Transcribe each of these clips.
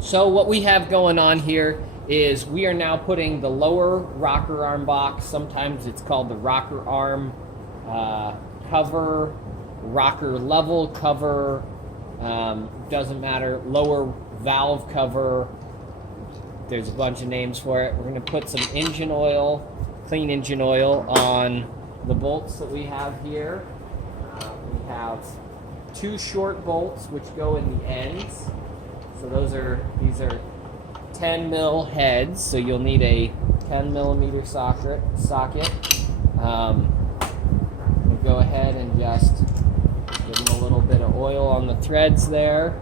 So what we have going on here is we are now putting the lower rocker arm box, sometimes it's called the rocker arm cover, rocker level cover, doesn't matter, lower valve cover, there's a bunch of names for it. We're going to put some engine oil, clean engine oil on the bolts that we have here. We have 2 short bolts which go in the ends. So these are 10 mil heads, so you'll need a 10 millimeter socket. We'll go ahead and just give them a little bit of oil on the threads there.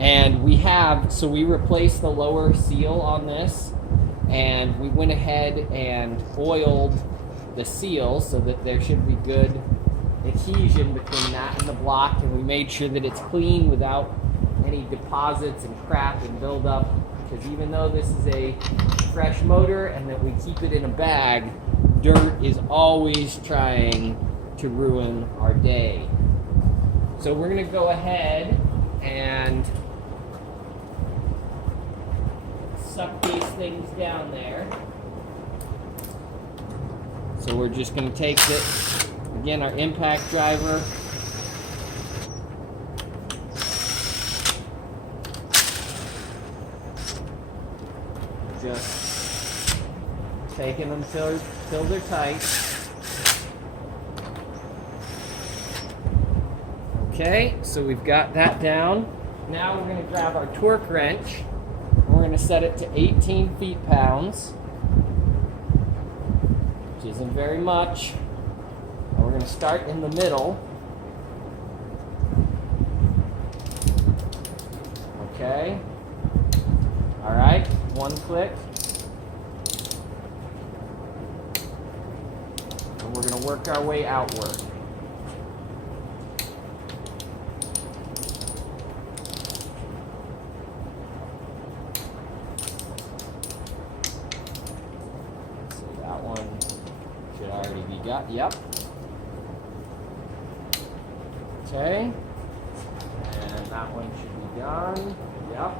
And we replaced the lower seal on this, and we went ahead and oiled the seal so that there should be good adhesion between that and the block, and we made sure that it's clean without any deposits and crap and buildup, because even though this is a fresh motor and that we keep it in a bag, dirt is always trying to ruin our day. So we're going to go ahead and suck these things down there. So we're just going to take this, again, our impact driver, just taking them till they're tight. Okay, so we've got that down. Now we're going to grab our torque wrench. We're going to set it to 18 feet-pounds, which isn't very much. And we're going to start in the middle. Okay. All right, 1 click. And we're going to work our way outward. Yep. Okay. And that one should be done. Yep.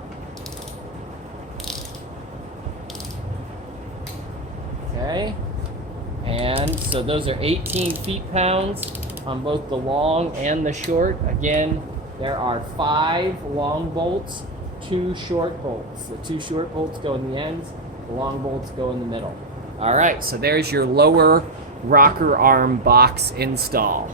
Okay. And so those are 18 feet-pounds on both the long and the short. Again, there are 5 long bolts, 2 short bolts. The 2 short bolts go in the ends, the long bolts go in the middle. All right, so there's your lower rocker arm box install.